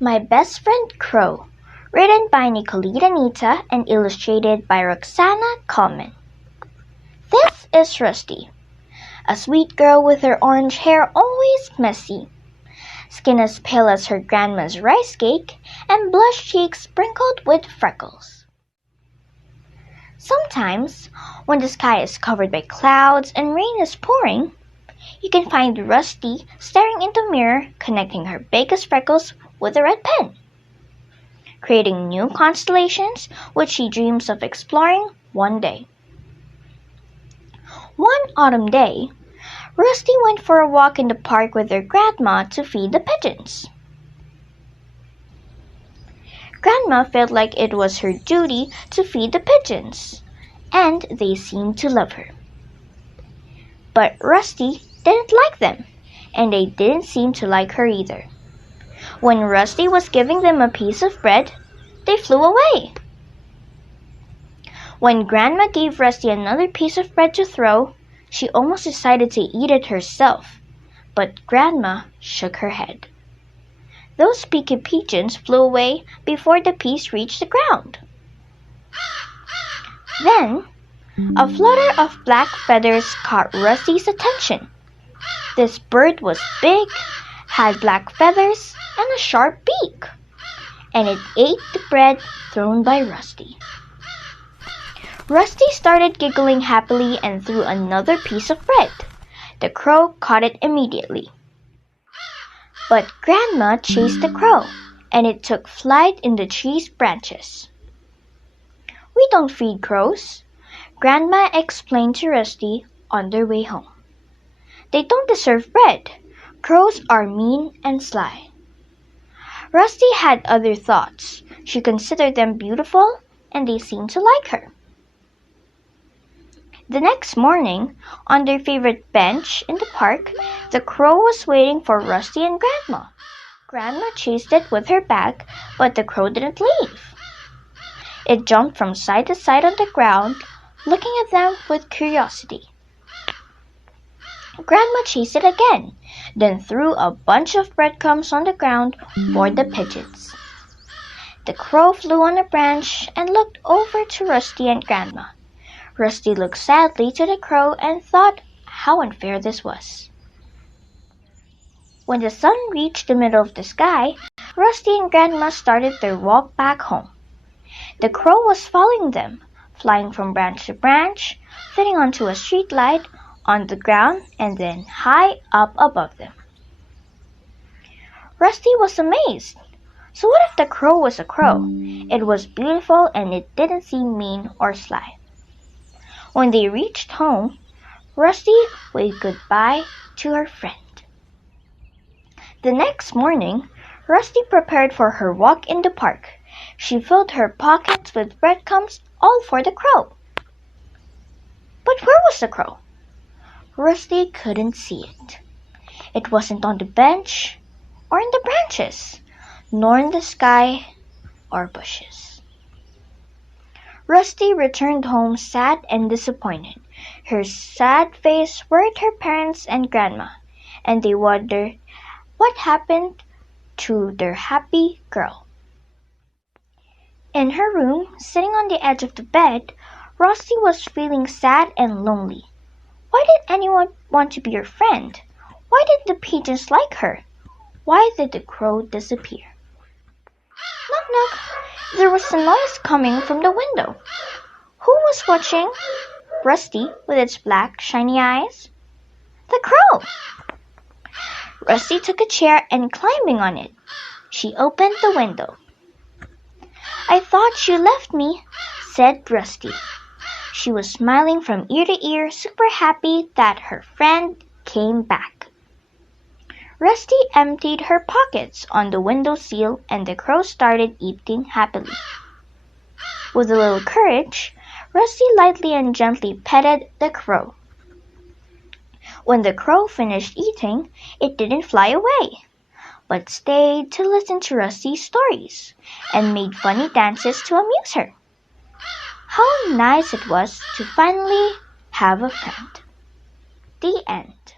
My Best Friend Crow, written by Nicolita Nita and illustrated by Roxana Coleman. This is Rusty, a sweet girl with her orange hair always messy, skin as pale as her grandma's rice cake, and blush cheeks sprinkled with freckles. Sometimes, when the sky is covered by clouds and rain is pouring, you can find Rusty staring into a mirror, connecting her biggest freckles with a red pen, creating new constellations which she dreams of exploring one day. One autumn day, Rusty went for a walk in the park with her grandma to feed the pigeons. Grandma felt like it was her duty to feed the pigeons, and they seemed to love her. But Rusty didn't like them, and they didn't seem to like her either. When Rusty was giving them a piece of bread, they flew away. When Grandma gave Rusty another piece of bread to throw, she almost decided to eat it herself, but Grandma shook her head. Those picky pigeons flew away before the piece reached the ground. Then, a flutter of black feathers caught Rusty's attention. This bird was big, had black feathers, and a sharp beak, and it ate the bread thrown by Rusty. Rusty started giggling happily and threw another piece of bread. The crow caught it immediately. But Grandma chased the crow, and it took flight in the tree's branches. "We don't feed crows," Grandma explained to Rusty on their way home. "They don't deserve bread. Crows are mean and sly." Rusty had other thoughts. She considered them beautiful, and they seemed to like her. The next morning, on their favorite bench in the park, the crow was waiting for Rusty and Grandma. Grandma chased it with her bag, but the crow didn't leave. It jumped from side to side on the ground, looking at them with curiosity. Grandma chased it again, then threw a bunch of breadcrumbs on the ground for the pigeons. The crow flew on a branch and looked over to Rusty and Grandma. Rusty looked sadly to the crow and thought how unfair this was. When the sun reached the middle of the sky, Rusty and Grandma started their walk back home. The crow was following them, flying from branch to branch, fitting onto a street light, on the ground, and then high up above them. Rusty was amazed. So what if the crow was a crow? It was beautiful and it didn't seem mean or sly. When they reached home, Rusty waved goodbye to her friend. The next morning, Rusty prepared for her walk in the park. She filled her pockets with breadcrumbs, all for the crow. But where was the crow? Rusty couldn't see it. It wasn't on the bench, or in the branches, nor in the sky or bushes. Rusty returned home sad and disappointed. Her sad face worried her parents and Grandma, and they wondered what happened to their happy girl. In her room, sitting on the edge of the bed, Rusty was feeling sad and lonely. Why did anyone want to be her friend? Why did the pigeons like her? Why did the crow disappear? Knock knock! There was a noise coming from the window. Who was watching Rusty with its black, shiny eyes? The crow! Rusty took a chair and climbing on it, she opened the window. "I thought you left me," said Rusty. She was smiling from ear to ear, super happy that her friend came back. Rusty emptied her pockets on the windowsill and the crow started eating happily. With a little courage, Rusty lightly and gently petted the crow. When the crow finished eating, it didn't fly away, but stayed to listen to Rusty's stories and made funny dances to amuse her. How nice it was to finally have a friend. The end.